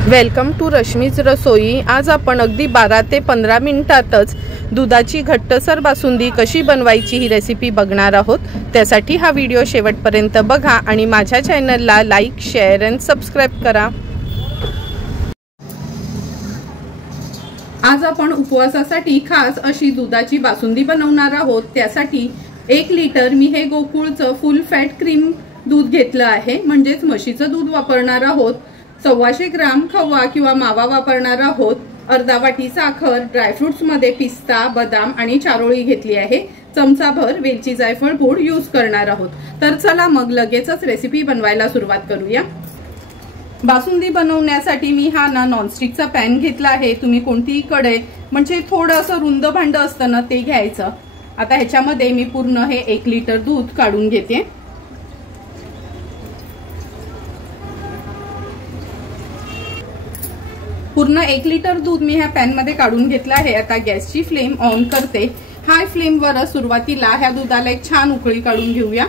Welcome to Rashmi's रसोई। आज आपण अगदी 12 ते 15 मिनिटातच दुधाची घट्टसर बासुंदी कशी बनवायची ही रेसिपी बघणार आहोत। त्यासाठी हा व्हिडिओ शेवटपर्यंत बघा आणि माझ्या चॅनलला लाईक, शेअर आणि सबस्क्राइब करा। आज आपण उपवासासाठी खास अशी दुधाची बासुंदी बनवणार आहोत। त्यासाठी 1 लिटर मी हे गोकुळचं फुल फॅट क्रीम दूध घेतलं आहे, म्हणजेच म्हशीचं दूध वापरणार आहोत। 125 ग्राम खवा किंवा मावा वापरणार आहोत। अर्धा वाटी साखर, ड्रायफ्रुट्स मध्ये पिस्ता, बदाम आणि चारोळी घेतली आहे। चमचाभर वेलची जायफळ पूड यूज करणार आहोत। तर चला मग लगेचच रेसिपी बनवायला सुरुवात करूया। बासुंदी बनवण्यासाठी मी हा नॉनस्टिकचा पॅन घेतला आहे। तुम्ही कोणतीही कढई म्हणजे थोडंसं रुंद भांड असतं ना ते घ्यायचं। आता ह्याच्यामध्ये मी पूर्ण हे 1 लिटर दूध काढून घेते। पूर्ण 1 लिटर दूध मी ह्या पॅन मध्ये काढून घेतलं आहे। आता गॅसची फ्लेम ऑन करते। हाय फ्लेम वर सुरुवातीला ह्या दुधाला एक छान उकळी काढून घेऊया।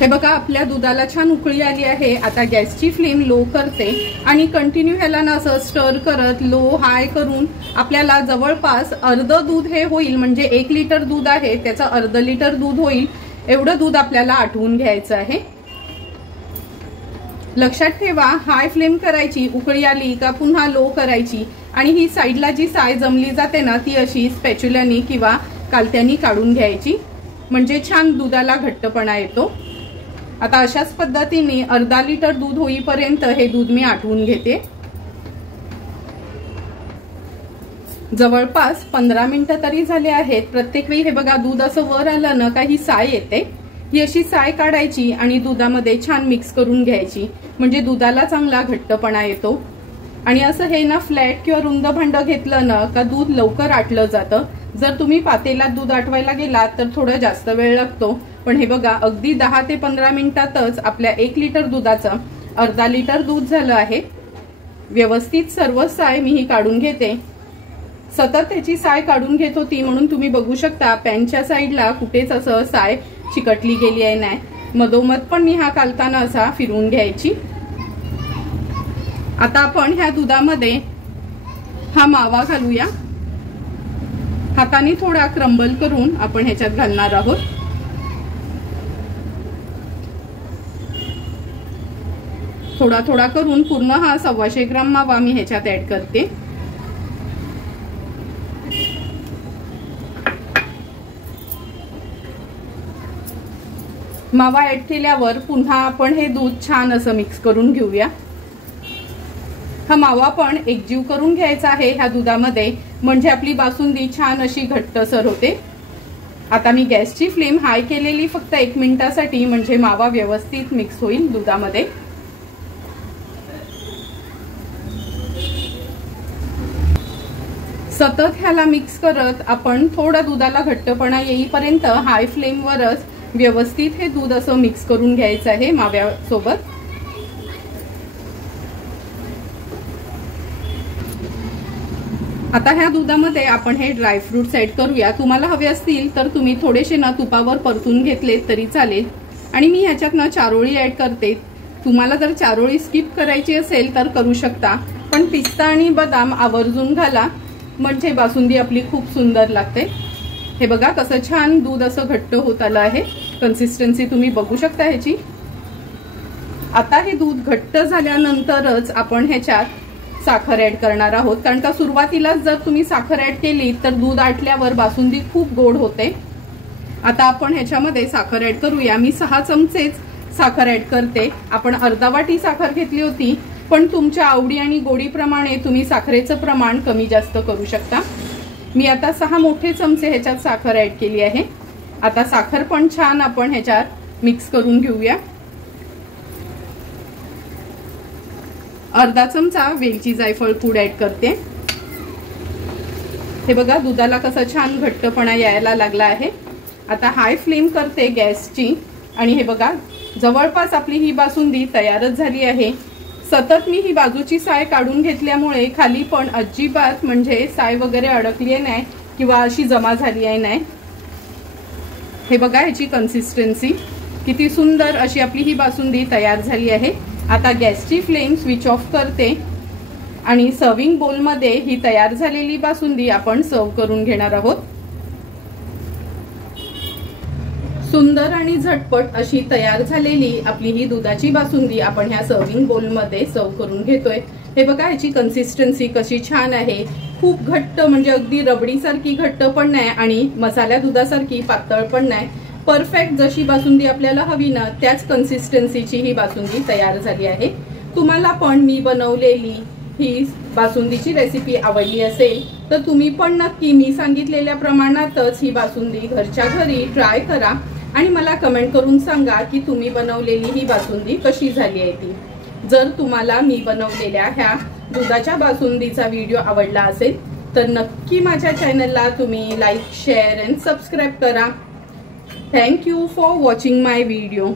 हे बघा आपल्या दुधाला छान उकळी आली आहे। आता गॅसची फ्लेम लो करते आणि कंटिन्यू ह्याला ना असं स्टर करत लो हाय करून आपल्याला जवळपास अर्ध दूध हे होईल, म्हणजे 1 लिटर दूध आहे त्याचं अर्ध लिटर दूध होईल एवढं दूध आपल्याला आटवून घ्यायचं आहे। लक्षात ठेवा हाय फ्लेम करायची, उकळी आली का पुन्हा लो करायची आणि ही साइडला जी साय जमली जाते ना ती अशी स्पॅच्युलानी किंवा कालत्यानी काढून घ्यायची, म्हणजे छान दुधाला घट्टपणा येतो। आता अशाच पद्धतीने अर्धा लिटर दूध होईपर्यंत हे दूध मी आटवून घेते। जवळपास 15 मिनिटं तरी झाले आहेत। प्रत्येक वेळी हे बघा दूध असं वर आलं ना काही साय येते, ही अशी साय काढायची आणि दुधामध्ये छान मिक्स करून घ्यायची, म्हणजे दुधाला चांगला घट्टपणा येतो। आणि असं हे ना फ्लॅट किंवा रुंद भांड घेतलं ना का दूध लवकर आटलं जातं। जर तुम्ही पातेल्यात दूध आटवायला गेलात तर थोडं जास्त वेळ लागतो, पण हे बघा अगदी 10 ते 15 मिनिटातच आपल्या 1 लिटर दुधाचं अर्धा लिटर दूध झालं आहे। व्यवस्थित सर्व साय मी ही काढून घेते। सतत त्याची साय काढून घेत होती म्हणून तुम्ही बघू शकता पॅनच्या साईडला कुठेच असं साय चिकटली गेली आहे नाही। मधोमध पण मी हा कालताना असा फिरवून घ्यायची। आता आपण ह्या दुधामध्ये हा मावा घालूया। हाताने थोडा क्रम्बल करून आपण ह्याच्यात घालणार आहोत। थोडा थोडा करून पूर्ण हा 125 ग्राम मावा मी ह्याच्यात ऍड करते। मावा ऍड केल्यावर पुन्हा आपण हे दूध छान असं मिक्स करून घेऊया। हा मावा पण एकजीव करून घ्यायचा आहे ह्या दुधामध्ये, म्हणजे आपली बासुंदी छान अशी घट्टसर होते। आता मी गॅसची फ्लेम हाय केलेली फक्त 1 मिनिटासाठी, म्हणजे मावा व्यवस्थित मिक्स होईल दुधामध्ये। सतत ह्याला मिक्स करत आपण थोडं दुधाला घट्टपणा येईपर्यंत हाय फ्लेम वरच व्यवस्थित हे दूध असं मिक्स करून घ्यायचं आहे माव्यासोबत। आता ह्या दुधामध्ये आपण हे ड्रायफ्रुट्स ऍड करूया। तुम्हाला हवे असतील तर तुम्ही थोडेसे ना तुपावर परतून घेतले तरी चालेल। आणि मी ह्याच्यात ना चारोळी ऍड करते। तुम्हाला जर चारोळी स्किप करायची असेल तर करू शकता, पण पिस्ता आणि बदाम आवर्जून घाला, म्हणजे बासुंदी आपली खूप सुंदर लागते। हे बघा कसं छान दूध असं घट्ट होत आलं आहे। कन्सिस्टन्सी तुम्ही बघू शकता ह्याची। आता हे दूध घट्ट झाल्यानंतरच आपण ह्याच्यात साखर ऍड करणार आहोत, कारण का सुरुवातीलाच जर तुम्ही साखर ऍड केली तर दूध आटल्यावर बासुंदी खूप गोड होते। आता आपण ह्याच्यामध्ये साखर ऍड करूया। मी 6 चमचेच साखर ऍड करते। आपण अर्धा वाटी साखर घेतली होती, पण तुमच्या आवडी आणि गोडीप्रमाणे तुम्ही साखरेचं प्रमाण कमी जास्त करू शकता। मी आता 6 मोठे चमचे ह्याच्यात साखर ऍड केली आहे। आता साखर पण छान आपण ह्याच्यात मिक्स करून घेऊया। अर्धा चमचा वेलची जायफळ पूड ऍड करते। हे बघा दुधाला कसं छान घट्टपणा यायला लागला आहे। आता हाय फ्लेम करते गॅसची आणि हे बघा जवळपास आपली ही बासुंदी तयारच झाली आहे। सतत मी ही बाजूची साय काढून घेतल्यामुळे खाली पण अजिबात म्हणजे साय वगैरे अडकली नाही किंवा अशी जमा झाली आहे नाही। हे बघा ह्याची कन्सिस्टन्सी किती सुंदर अशी आपली ही बासुंदी तयार झाली आहे। आता गॅसची फ्लेम स्विच ऑफ करते आणि सर्विंग बोलमध्ये ही तयार झालेली बासुंदी आपण सर्व करून घेणार आहोत। सुंदर आणि झटपट अशी तयार झालेली आपली ही दुधाची बासुंदी आपण ह्या सर्विंग बोलमध्ये सर्व करून घेतोय। हे बघा याची कन्सिस्टन्सी कशी छान आहे, खूप घट्ट म्हणजे अगदी रबडी सारखी घट्ट पण नाही आणि मसाल्या दुधासारखी पातळ पण नाही, परफेक्ट जशी बासुंदी आपल्याला हवी ना त्याच कन्सिस्टन्सीची ही बासुंदी तयार झाली आहे। तुम्हाला पण मी बनवलेली ही बासुंदीची रेसिपी आवडली असेल तर तुम्ही पण नक्की मी सांगितलेल्या प्रमाणातच ही बासुंदी घरच्या घरी ट्राय करा आणि मला कमेंट करून सांगा की तुम्ही बनवलेली ही बासुंदी कशी झाली आहे ती। जर तुम्हाला मी बनवलेल्या ह्या दुधाच्या बासुंदीचा व्हिडिओ आवडला असेल तर नक्की माझ्या चॅनलला तुम्ही लाईक, शेअर अँड सबस्क्राईब करा। Thank you for watching my video.